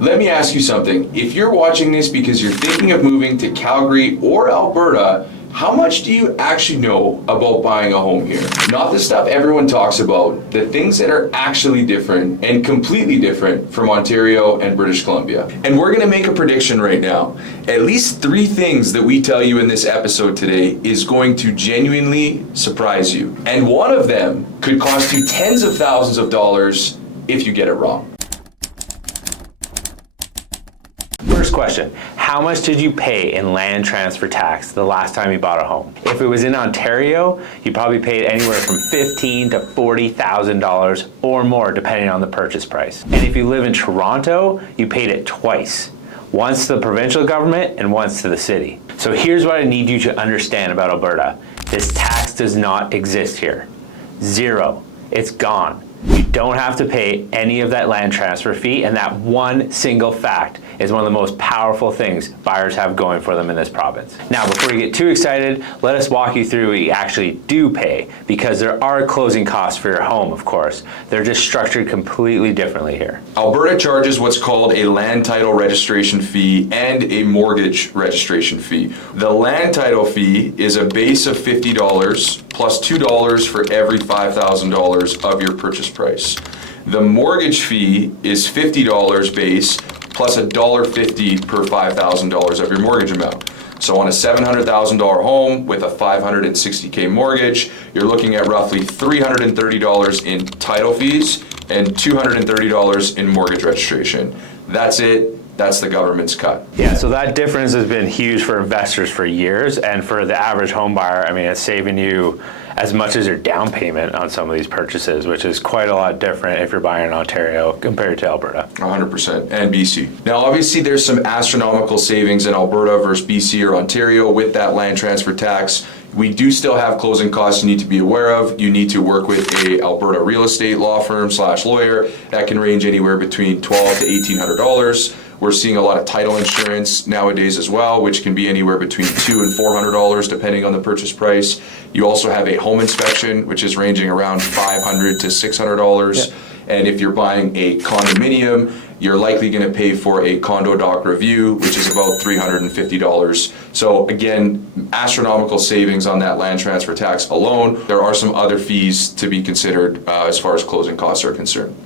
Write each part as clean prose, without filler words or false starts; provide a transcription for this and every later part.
Let me ask you something. If you're watching this because you're thinking of moving to Calgary or Alberta, how much do you actually know about buying a home here? Not the stuff everyone talks about, the things that are actually different and completely different from Ontario and British Columbia. And we're gonna make a prediction right now. At least 3 things that we tell you in this episode today is going to genuinely surprise you. And one of them could cost you tens of thousands of dollars if you get it wrong. First question, how much did you pay in land transfer tax the last time you bought a home? If it was in Ontario, you probably paid anywhere from $15,000 to $40,000 or more depending on the purchase price. And if you live in Toronto, you paid it twice. Once to the provincial government and once to the city. So here's what I need you to understand about Alberta. This tax does not exist here. Zero. It's gone. You don't have to pay any of that land transfer fee, and that one single fact is one of the most powerful things buyers have going for them in this province. Now, before you get too excited, let us walk you through what you actually do pay, because there are closing costs for your home, of course. They're just structured completely differently here. Alberta charges what's called a land title registration fee and a mortgage registration fee. The land title fee is a base of $50 plus $2 for every $5,000 of your purchase price. The mortgage fee is $50 base plus $1.50 per $5,000 of your mortgage amount. So on a $700,000 home with a $560K mortgage, you're looking at roughly $330 in title fees and $230 in mortgage registration. That's it. That's the government's cut. Yeah, so that difference has been huge for investors for years, and for the average home buyer, I mean, it's saving you as much as your down payment on some of these purchases, which is quite a lot different if you're buying in Ontario compared to Alberta. 100%, and BC. Now, obviously, there's some astronomical savings in Alberta versus BC or Ontario with that land transfer tax. We do still have closing costs you need to be aware of. You need to work with a Alberta real estate law firm / lawyer. That can range anywhere between $1,200 to $1,800. We're seeing a lot of title insurance nowadays as well, which can be anywhere between $200 and $400 depending on the purchase price. You also have a home inspection, which is ranging around $500 to $600. Yep. And if you're buying a condominium, you're likely going to pay for a condo doc review, which is about $350. So again, astronomical savings on that land transfer tax alone. There are some other fees to be considered as far as closing costs are concerned.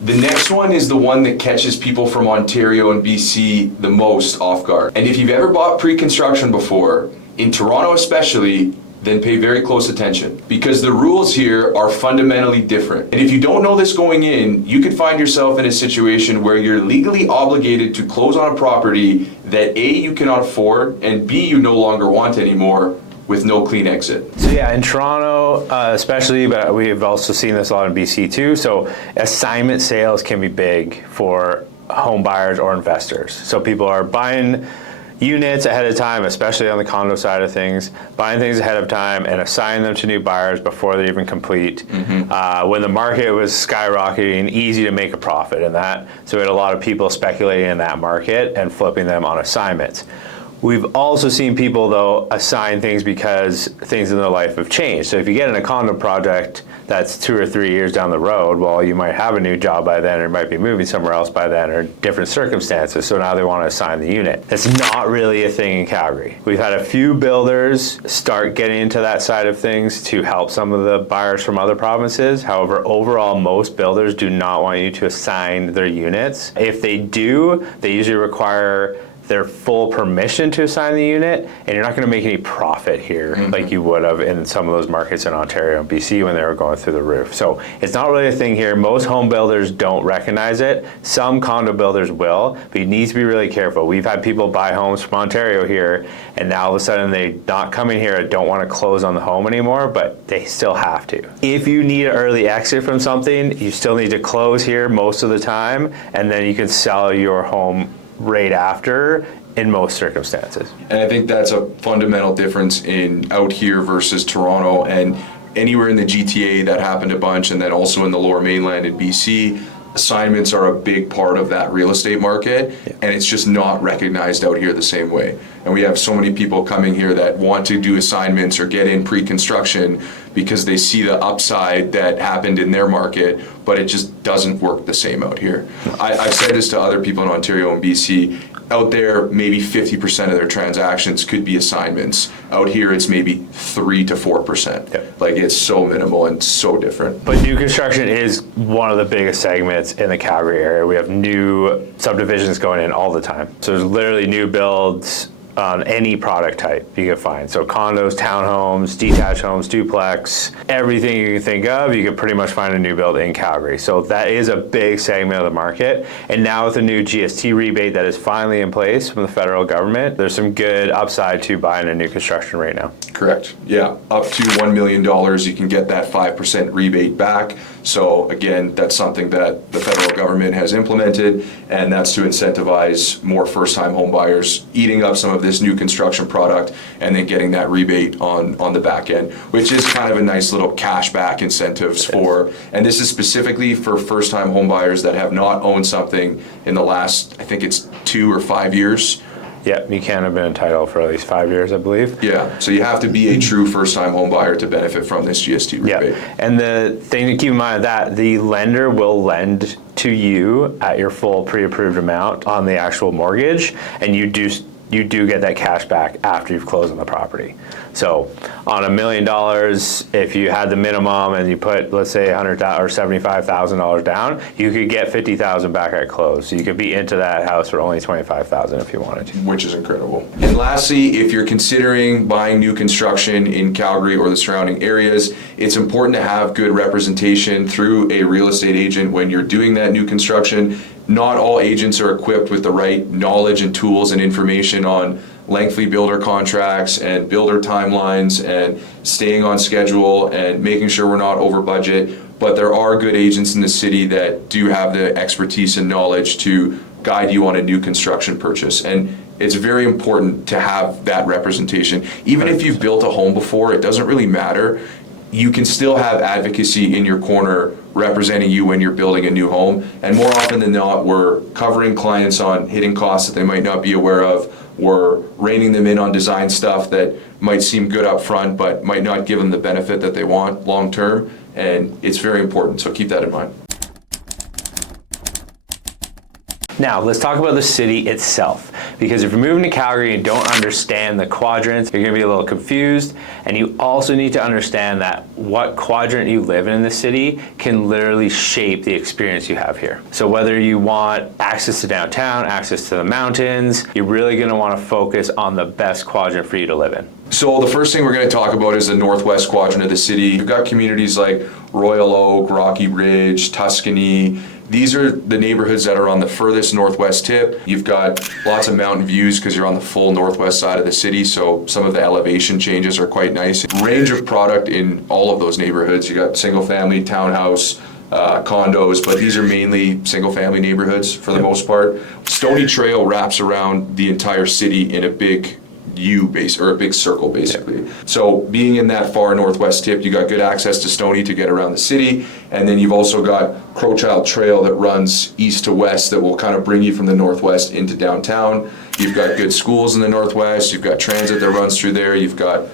The next one is the one that catches people from Ontario and BC the most off guard. And if you've ever bought pre-construction before, in Toronto especially, then pay very close attention, because the rules here are fundamentally different. And if you don't know this going in, you could find yourself in a situation where you're legally obligated to close on a property that A, you cannot afford, and B, you no longer want anymore, with no clean exit. So yeah, in Toronto especially, but we've also seen this a lot in BC too. So assignment sales can be big for home buyers or investors. So people are buying units ahead of time, especially on the condo side of things, buying things ahead of time and assigning them to new buyers before they're even complete. When the market was skyrocketing, easy to make a profit in that. So we had a lot of people speculating in that market and flipping them on assignments. We've also seen people, though, assign things because things in their life have changed. So if you get in a condo project that's 2 or 3 years down the road, well, you might have a new job by then, or you might be moving somewhere else by then, or different circumstances. So now they want to assign the unit. That's not really a thing in Calgary. We've had a few builders start getting into that side of things to help some of the buyers from other provinces. However, overall, most builders do not want you to assign their units. If they do, they usually require their full permission to assign the unit, and you're not going to make any profit here like you would have in some of those markets in Ontario and BC when they were going through the roof. So it's not really a thing here. Most home builders don't recognize it. Some condo builders will, but you need to be really careful. We've had people buy homes from Ontario here, and now all of a sudden they're not coming here and don't want to close on the home anymore, but they still have to. If you need an early exit from something, you still need to close here most of the time, and then you can sell your home right after in most circumstances. And I think that's a fundamental difference in out here versus Toronto and anywhere in the GTA. That happened a bunch, and then also in the Lower Mainland in BC. Assignments are a big part of that real estate market, and it's just not recognized out here the same way. And we have so many people coming here that want to do assignments or get in pre-construction because they see the upside that happened in their market, but it just doesn't work the same out here. I've said this to other people in Ontario and BC. Out there, maybe 50% of their transactions could be assignments. Out here, it's maybe 3 to 4%. Yep. Like, it's so minimal and so different. But new construction is one of the biggest segments in the Calgary area. We have new subdivisions going in all the time. So there's literally new builds on any product type you can find. So condos, townhomes, detached homes, duplex, everything you can think of, you can pretty much find a new build in Calgary. So that is a big segment of the market. And now with the new GST rebate that is finally in place from the federal government, there's some good upside to buying a new construction right now. Correct. Yeah, up to $1 million, you can get that 5% rebate back. So again, that's something that the federal government has implemented, and that's to incentivize more first-time home buyers eating up some of this new construction product and then getting that rebate on the back end, which is kind of a nice little cash back incentives for, and this is specifically for first-time home buyers that have not owned something in the last, I think it's 2 or 5 years. Yeah, you can't have been entitled for at least 5 years, I believe. Yeah, so you have to be a true first-time home buyer to benefit from this GST rebate. Yeah, and the thing to keep in mind is that the lender will lend to you at your full pre-approved amount on the actual mortgage, and you do get that cash back after you've closed on the property. So on $1 million, if you had the minimum and you put, let's say, $100,000 or $75,000 down, you could get $50,000 back at close. So you could be into that house for only $25,000 if you wanted to. Which is incredible. And lastly, if you're considering buying new construction in Calgary or the surrounding areas, it's important to have good representation through a real estate agent when you're doing that new construction. Not all agents are equipped with the right knowledge and tools and information on lengthy builder contracts and builder timelines and staying on schedule and making sure we're not over budget. But there are good agents in the city that do have the expertise and knowledge to guide you on a new construction purchase. And it's very important to have that representation. Even if you've built a home before, it doesn't really matter. You can still have advocacy in your corner representing you when you're building a new home. And more often than not, we're covering clients on hidden costs that they might not be aware of. We're reining them in on design stuff that might seem good up front, but might not give them the benefit that they want long term. And it's very important, so keep that in mind. Now, let's talk about the city itself. Because if you're moving to Calgary and don't understand the quadrants, you're gonna be a little confused. And you also need to understand that what quadrant you live in the city can literally shape the experience you have here. So whether you want access to downtown, access to the mountains, you're really gonna wanna focus on the best quadrant for you to live in. So the first thing we're going to talk about is the northwest quadrant of the city. You've got communities like Royal Oak, Rocky Ridge, Tuscany. These are the neighborhoods that are on the furthest northwest tip. You've got lots of mountain views because you're on the full northwest side of the city, so some of the elevation changes are quite nice. Range of product in all of those neighborhoods. You got single family, townhouse, condos, but these are mainly single family neighborhoods for the most part. Stony Trail wraps around the entire city in a big or a big circle basically. So being in that far northwest tip, you got good access to Stony to get around the city, and then you've also got Crowchild Trail that runs east to west that will kind of bring you from the northwest into downtown. You've got good schools in the northwest, you've got transit that runs through there, you've got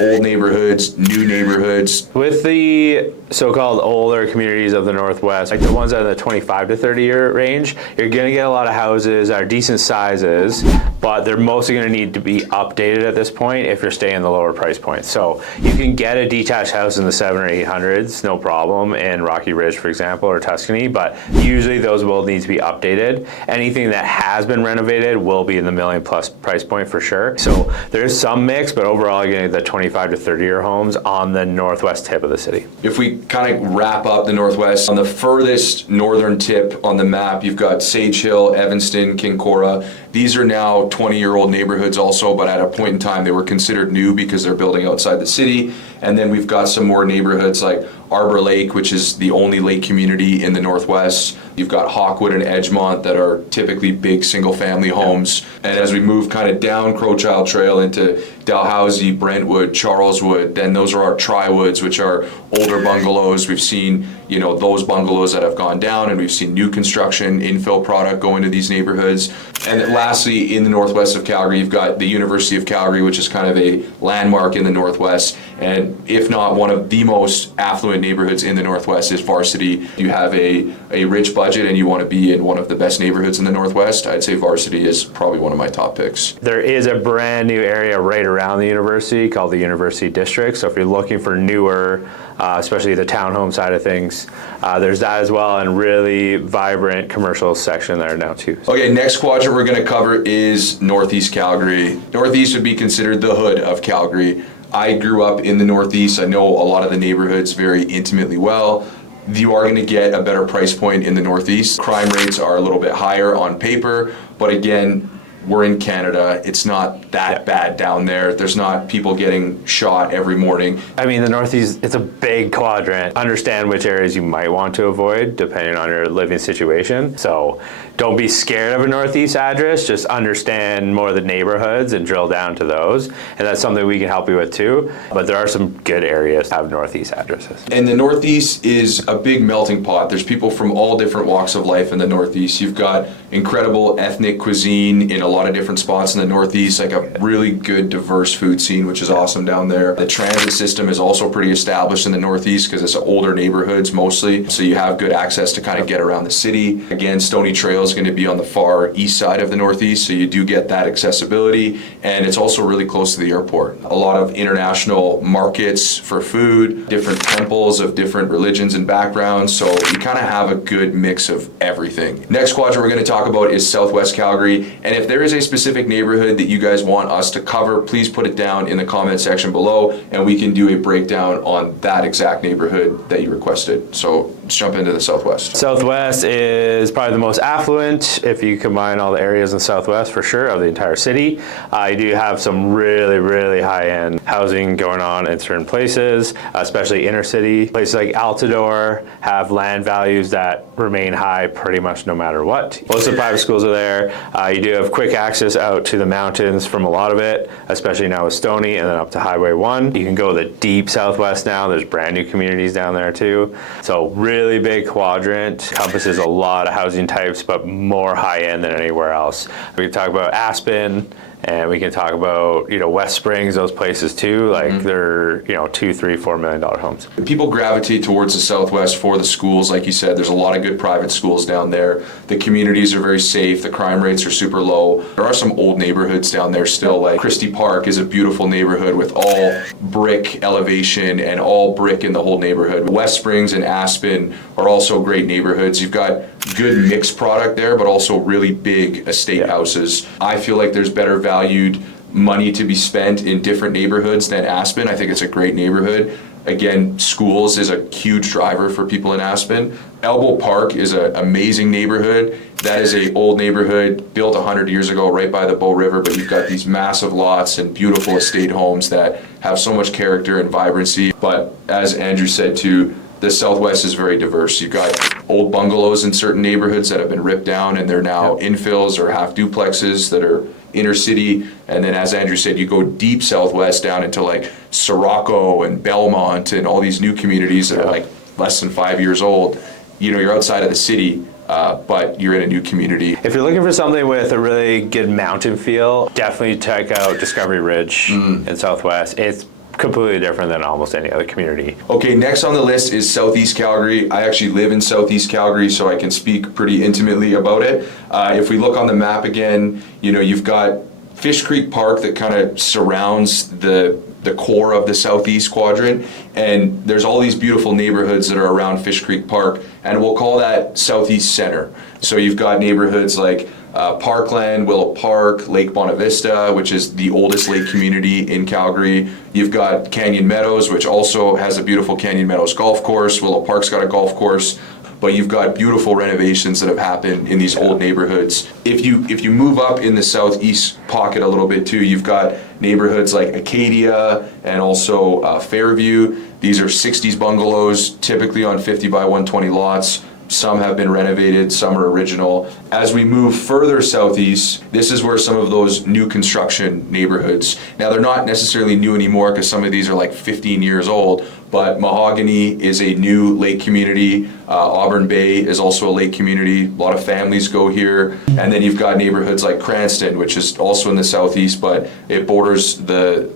old neighborhoods, new neighborhoods. With the so-called older communities of the Northwest, like the ones that are in the 25 to 30 year range, you're gonna get a lot of houses that are decent sizes, but they're mostly gonna need to be updated at this point if you're staying in the lower price point. So you can get a detached house in the 700s or 800s, no problem, in Rocky Ridge, for example, or Tuscany, but usually those will need to be updated. Anything that has been renovated will be in the $1 million+ price point for sure. So there's some mix, but overall you're gonna get the 25 to 30 year homes on the northwest tip of the city. If we kind of wrap up the northwest, on the furthest northern tip on the map, you've got Sage Hill, Evanston, Kincora. These are now 20-year-old neighborhoods also, but at a point in time they were considered new because they're building outside the city. And then we've got some more neighborhoods like Arbor Lake, which is the only lake community in the northwest. You've got Hawkwood and Edgemont that are typically big single-family homes. And as we move kind of down Crowchild Trail into Dalhousie, Brentwood, Charleswood, then those are our Tri-Woods, which are older bungalows. We've seen, those bungalows that have gone down, and we've seen new construction, infill product go into these neighborhoods. And then lastly, in the northwest of Calgary, you've got the University of Calgary, which is kind of a landmark in the northwest. And if not, one of the most affluent neighborhoods in the Northwest is Varsity. You have a rich budget and you want to be in one of the best neighborhoods in the Northwest, I'd say Varsity is probably one of my top picks. There is a brand new area right around the university called the University District. So if you're looking for newer, especially the townhome side of things, there's that as well, and really vibrant commercial section there now too. Okay, next quadrant we're going to cover is Northeast Calgary. Northeast would be considered the hood of Calgary. I grew up in the Northeast. I know a lot of the neighborhoods very intimately well. You are going to get a better price point in the Northeast. Crime rates are a little bit higher on paper, but again, we're in Canada. It's not that bad down there. There's not people getting shot every morning. I mean, the Northeast, it's a big quadrant. Understand which areas you might want to avoid depending on your living situation. So don't be scared of a Northeast address. Just understand more of the neighborhoods and drill down to those. And that's something we can help you with too. But there are some good areas to have Northeast addresses. And the Northeast is a big melting pot. There's people from all different walks of life in the Northeast. You've got incredible ethnic cuisine in a lot of different spots in the Northeast, like a really good diverse food scene, which is awesome down there. The transit system is also pretty established in the Northeast because it's older neighborhoods mostly, so you have good access to kind of get around the city. Again, Stony Trail is going to be on the far east side of the Northeast, so you do get that accessibility, and it's also really close to the airport. A lot of international markets for food, different temples of different religions and backgrounds, so you kind of have a good mix of everything. Next quadrant we're going to talk about is Southwest Calgary, and if there is a specific neighborhood that you guys want us to cover, please put it down in the comment section below, and we can do a breakdown on that exact neighborhood that you requested. So let's jump into the Southwest. Southwest is probably the most affluent if you combine all the areas in the Southwest, for sure, of the entire city. You do have some really, really high-end housing going on in certain places, especially inner city. Places like Altadore have land values that remain high pretty much no matter what. Most of the private schools are there. You do have quick access out to the mountains from a lot of it, especially now with Stony and then up to Highway 1. You can go the deep Southwest now. There's brand new communities down there too. So really big quadrant, encompasses a lot of housing types, but more high-end than anywhere else. We can talk about Aspen, and we can talk about, West Springs, those places too. Like they're, $2, $3, $4 million homes. People gravitate towards the Southwest for the schools. Like you said, there's a lot of good private schools down there. The communities are very safe. The crime rates are super low. There are some old neighborhoods down there still. Like Christie Park is a beautiful neighborhood with all brick elevation and all brick in the whole neighborhood. West Springs and Aspen are also great neighborhoods. You've got good mixed product there, but also really big estate houses. I feel like there's better valued money to be spent in different neighborhoods than Aspen. I think it's a great neighborhood. Again, schools is a huge driver for people in Aspen. Elbow Park is an amazing neighborhood. That is a old neighborhood built 100 years ago right by the Bow River, but you've got these massive lots and beautiful estate homes that have so much character and vibrancy. But as Andrew said too, the Southwest is very diverse. You've got old bungalows in certain neighborhoods that have been ripped down and they're now infills or half duplexes that are inner city. And then as Andrew said, you go deep Southwest down into like Sirocco and Belmont and all these new communities that are like less than 5 years old. You're outside of the city, but you're in a new community. If you're looking for something with a really good mountain feel, definitely check out Discovery Ridge in Southwest. It's completely different than almost any other community. Okay, next on the list is Southeast Calgary. I actually live in Southeast Calgary, so I can speak pretty intimately about it. If we look on the map again, you've got Fish Creek Park that kind of surrounds the core of the Southeast quadrant, and there's all these beautiful neighborhoods that are around Fish Creek Park, and we'll call that Southeast Center. So you've got neighborhoods like Parkland, Willow Park, Lake Bonavista, which is the oldest lake community in Calgary. You've got Canyon Meadows, which also has a beautiful Canyon Meadows golf course. Willow Park's got a golf course. But you've got beautiful renovations that have happened in these old neighborhoods. If you move up in the southeast pocket a little bit too, you've got neighborhoods like Acadia and also Fairview. These are 60s bungalows, typically on 50 by 120 lots. Some have been renovated, some are original. As we move further southeast, this is where some of those new construction neighborhoods, now they're not necessarily new anymore because some of these are like 15 years old, but Mahogany is a new lake community. Auburn Bay is also a lake community. A lot of families go here. And then you've got neighborhoods like Cranston, which is also in the southeast, but it borders the,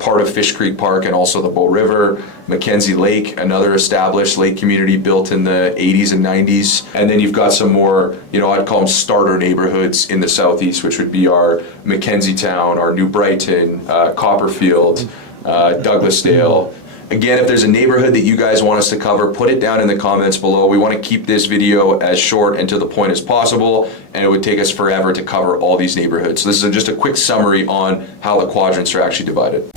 part of Fish Creek Park and also the Bow River. Mackenzie Lake, another established lake community built in the 80s and 90s. And then you've got some more, I'd call them starter neighborhoods in the southeast, which would be our Mackenzie Town, our New Brighton, Copperfield, Douglasdale. Again, if there's a neighborhood that you guys want us to cover, put it down in the comments below. We want to keep this video as short and to the point as possible, and it would take us forever to cover all these neighborhoods. So this is just a quick summary on how the quadrants are actually divided.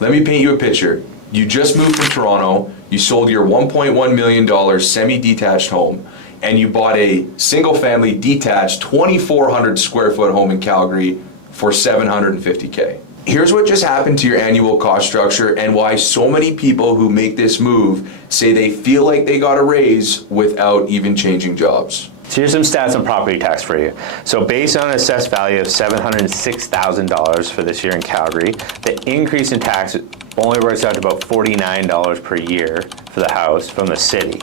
Let me paint you a picture. You just moved from Toronto, you sold your $1.1 million semi-detached home, and you bought a single-family detached 2,400 square foot home in Calgary for $750K. Here's what just happened to your annual cost structure and why so many people who make this move say they feel like they got a raise without even changing jobs. So here's some stats on property tax for you. So based on an assessed value of $706,000 for this year in Calgary, the increase in tax only works out to about $49 per year for the house from the city.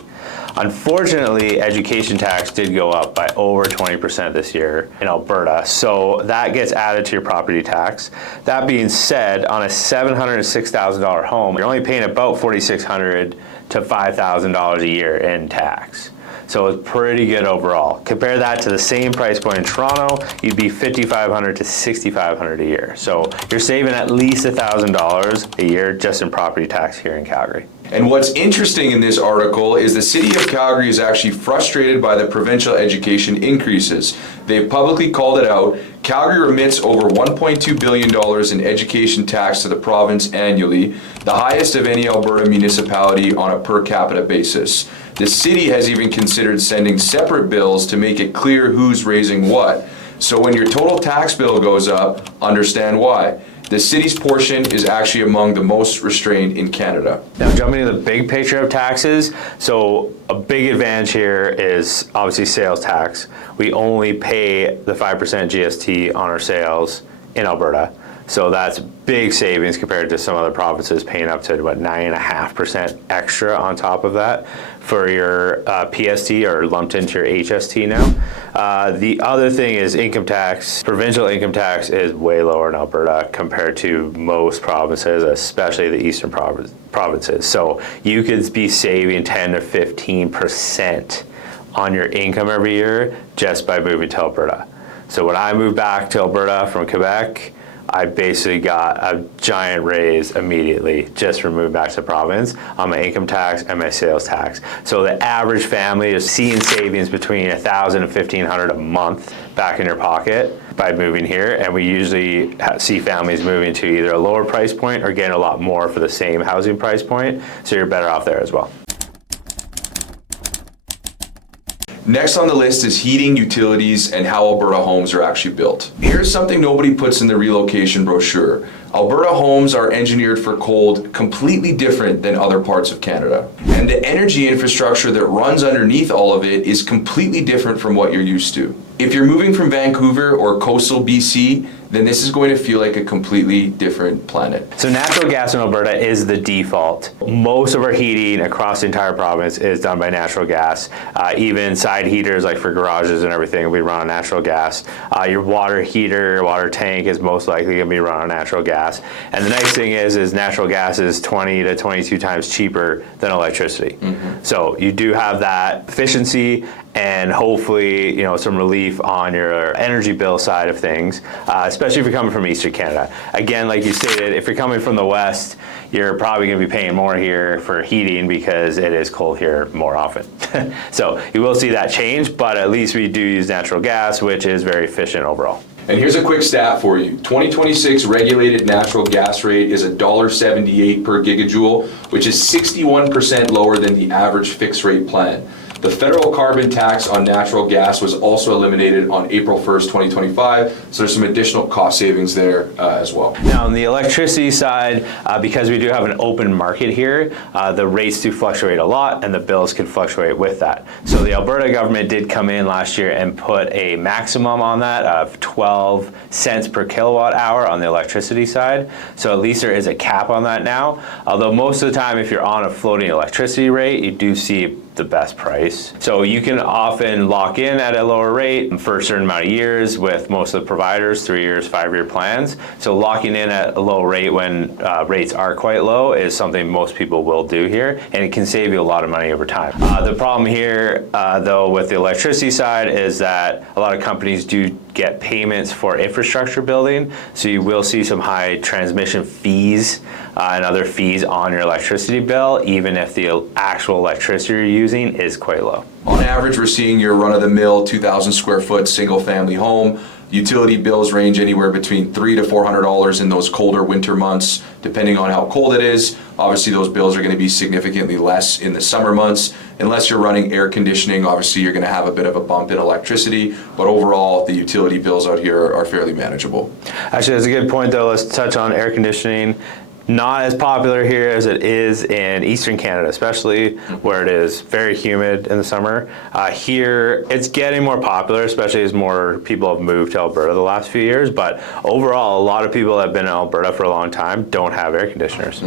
Unfortunately, education tax did go up by over 20% this year in Alberta, so that gets added to your property tax. That being said, on a $706,000 home, you're only paying about $4,600 to $5,000 a year in tax. So it's pretty good overall. Compare that to the same price point in Toronto, you'd be $5,500 to $6,500 a year. So you're saving at least $1,000 a year just in property tax here in Calgary. And what's interesting in this article is the city of Calgary is actually frustrated by the provincial education increases. They've publicly called it out. Calgary remits over $1.2 billion in education tax to the province annually, the highest of any Alberta municipality on a per capita basis. The city has even considered sending separate bills to make it clear who's raising what. So when your total tax bill goes up, understand why. The city's portion is actually among the most restrained in Canada. Now jumping into the big picture of taxes, so a big advantage here is obviously sales tax. We only pay the 5% GST on our sales in Alberta. So that's big savings compared to some other provinces paying up to what 9.5% extra on top of that for your PST or lumped into your HST now. The other thing is income tax. Provincial income tax is way lower in Alberta compared to most provinces, especially the eastern provinces. So you could be saving 10 to 15% on your income every year just by moving to Alberta. So when I moved back to Alberta from Quebec, I basically got a giant raise immediately just from moving back to the province on my income tax and my sales tax. So the average family is seeing savings between $1,000 and $1,500 a month back in your pocket by moving here, and we usually see families moving to either a lower price point or getting a lot more for the same housing price point, so you're better off there as well. Next on the list is heating, utilities, and how Alberta homes are actually built. Here's something nobody puts in the relocation brochure. Alberta homes are engineered for cold completely different than other parts of Canada. And the energy infrastructure that runs underneath all of it is completely different from what you're used to. If you're moving from Vancouver or coastal BC, then this is going to feel like a completely different planet. So natural gas in Alberta is the default. Most of our heating across the entire province is done by natural gas. Even side heaters like for garages and everything, we run on natural gas. Your water heater, water tank is most likely going to be run on natural gas. And the nice thing is natural gas is 20 to 22 times cheaper than electricity. Mm-hmm. So you do have that efficiency and hopefully, some relief on your energy bill side of things, especially if you're coming from Eastern Canada. Again, like you stated, if you're coming from the West, you're probably going to be paying more here for heating because it is cold here more often. So you will see that change, but at least we do use natural gas, which is very efficient overall. And here's a quick stat for you. 2026 regulated natural gas rate is $1.78 per gigajoule, which is 61% lower than the average fixed rate plan. The federal carbon tax on natural gas was also eliminated on April 1st, 2025. So there's some additional cost savings there as well. Now on the electricity side, because we do have an open market here, the rates do fluctuate a lot and the bills can fluctuate with that. So the Alberta government did come in last year and put a maximum on that of 12 cents per kilowatt hour on the electricity side. So at least there is a cap on that now. Although most of the time, if you're on a floating electricity rate, you do see the best price. So you can often lock in at a lower rate for a certain amount of years with most of the providers, 3 years, 5-year plans. So locking in at a low rate when rates are quite low is something most people will do here, and it can save you a lot of money over time. The problem here, though, with the electricity side is that a lot of companies do get payments for infrastructure building, so you will see some high transmission fees and other fees on your electricity bill, even if the actual electricity you're using is quite low. On average, we're seeing your run-of-the-mill 2,000 square foot single-family home. Utility bills range anywhere between $300 to $400 in those colder winter months, depending on how cold it is. Obviously, those bills are going to be significantly less in the summer months. Unless you're running air conditioning, obviously you're going to have a bit of a bump in electricity, but overall, the utility bills out here are fairly manageable. Actually, that's a good point, though. Let's touch on air conditioning. Not as popular here as it is in Eastern Canada, especially where it is very humid in the summer. Here, it's getting more popular, especially as more people have moved to Alberta the last few years. But overall, a lot of people that have been in Alberta for a long time don't have air conditioners.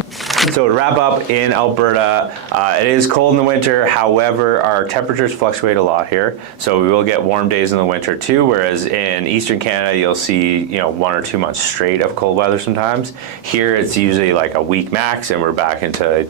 So to wrap up, in Alberta, it is cold in the winter. However, our temperatures fluctuate a lot here. So we will get warm days in the winter too, whereas in Eastern Canada, you'll see 1 or 2 months straight of cold weather sometimes. Here, it's usually like a week max, and we're back into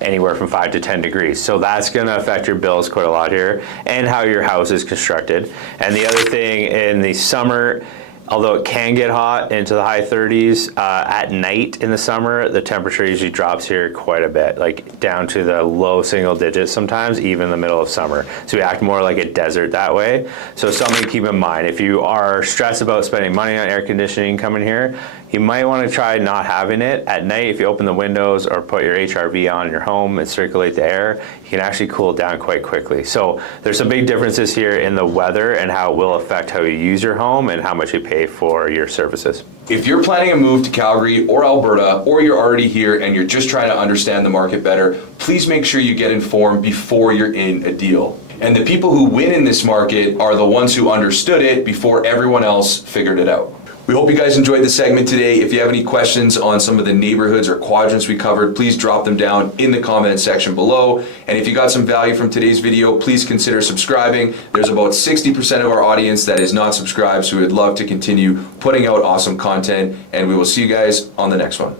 anywhere from 5 to 10 degrees. So that's going to affect your bills quite a lot here, and how your house is constructed. And the other thing, in the summer, although it can get hot into the high 30s, at night in the summer, the temperature usually drops here quite a bit, like down to the low single digits sometimes, even in the middle of summer. So we act more like a desert that way. So something to keep in mind, if you are stressed about spending money on air conditioning coming here, you might want to try not having it at night. If you open the windows or put your HRV on in your home and circulate the air, you can actually cool it down quite quickly. So there's some big differences here in the weather and how it will affect how you use your home and how much you pay for your services. If you're planning a move to Calgary or Alberta, or you're already here and you're just trying to understand the market better, please make sure you get informed before you're in a deal. And the people who win in this market are the ones who understood it before everyone else figured it out. We hope you guys enjoyed the segment today. If you have any questions on some of the neighborhoods or quadrants we covered, please drop them down in the comment section below. And if you got some value from today's video, please consider subscribing. There's about 60% of our audience that is not subscribed, so we would love to continue putting out awesome content. And we will see you guys on the next one.